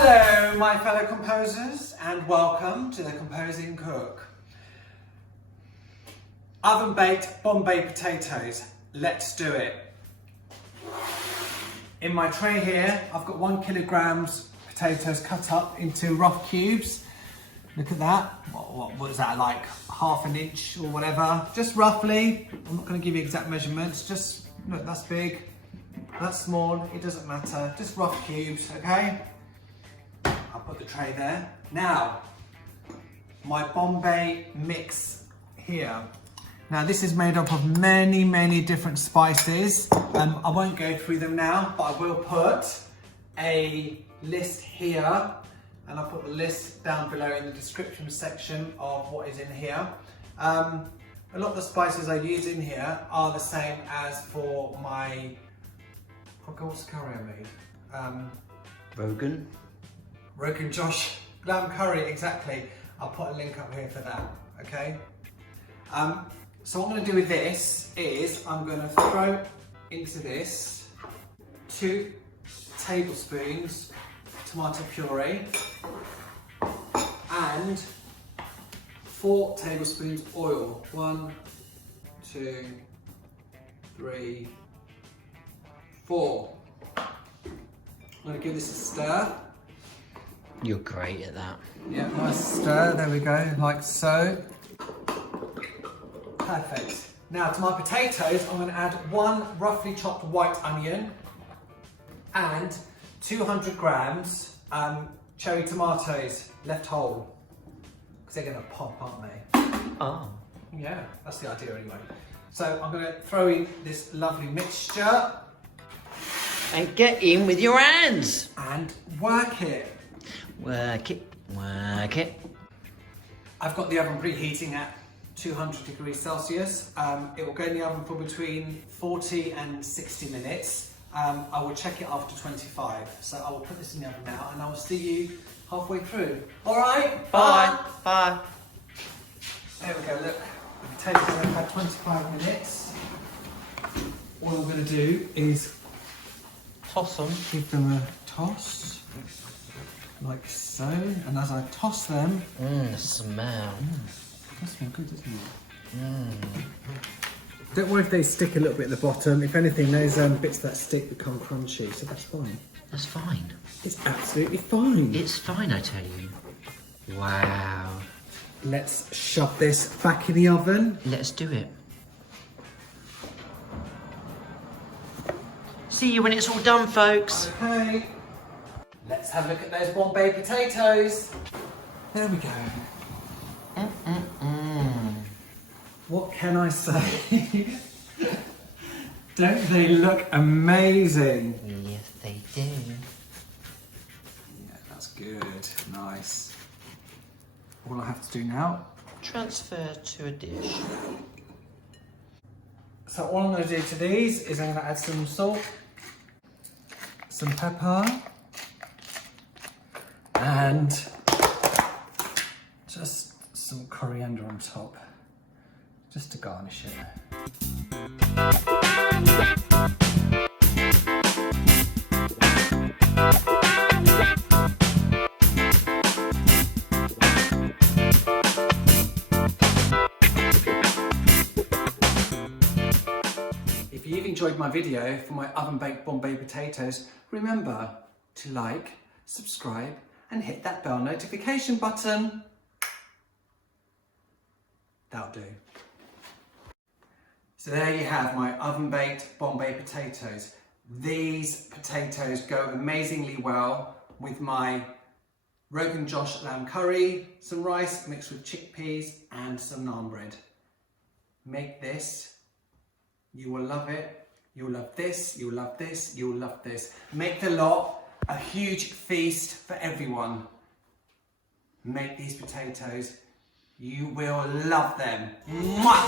Hello my fellow composers and welcome to the Composing Cook. Oven baked Bombay potatoes, let's do it. In my tray here I've got 1 kilogram potatoes cut up into rough cubes. Look at that, what is that, like half an inch or whatever, just roughly. I'm not going to give you exact measurements, just look, that's big, that's small, it doesn't matter, just rough cubes, okay? I'll put the tray there. Now, my Bombay mix here. Now this is made up of many different spices. I won't go through them now, but I will put a list here, and I'll put the list down below in the description section of what is in here. A lot of the spices I use in here are the same as for my, what's the curry I made? Rogan Josh lamb curry, exactly. I'll put a link up here for that, okay? So what I'm going to do with this is I'm going to throw into this 2 tablespoons tomato puree and 4 tablespoons oil. 1, 2, 3, 4. I'm going to give this a stir. You're great at that. Yeah, nice stir, there we go, like so. Perfect. Now to my potatoes, I'm going to add 1 roughly chopped white onion and 200 grams cherry tomatoes, left whole. Because they're going to pop, aren't they? Oh. Yeah, that's the idea anyway. So I'm going to throw in this lovely mixture. And get in with your hands. And work it. Work it, work it. I've got the oven preheating at 200 degrees Celsius. It will go in the oven for between 40 and 60 minutes. I will check it after 25. So I will put this in the oven now and I will see you halfway through. All right? Bye. Bye. There we go, look. The potatoes have had 25 minutes. All I'm going to do is Toss them. give them a toss. Like so. And as I toss them... Mmm, the smell. That smells good, doesn't it? Don't worry if they stick a little bit at the bottom. If anything, those bits that stick become crunchy, so that's fine. That's fine. It's absolutely fine. It's fine, I tell you. Wow. Let's shove this back in the oven. Let's do it. See you when it's all done, folks. Okay. Let's have a look at those Bombay potatoes. There we go. What can I say? Don't they look amazing? Yes, they do. Yeah, that's good. Nice. All I have to do now. Transfer to a dish. So all I'm going to do to these is I'm going to add some salt, some pepper, and just some coriander on top, just to garnish it. If you've enjoyed my video for my oven-baked Bombay potatoes, remember to like, subscribe, and hit that bell notification button. That'll do. So there you have my oven-baked Bombay potatoes. These potatoes go amazingly well with my Rogan Josh lamb curry, some rice mixed with chickpeas, and some naan bread. Make this. You will love it. You'll love this. You'll love this. You'll love this. Make the lot a huge feast for everyone. Make these potatoes. You will love them. Mwah!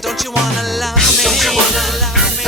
Don't you wanna love me? Don't you wanna love me?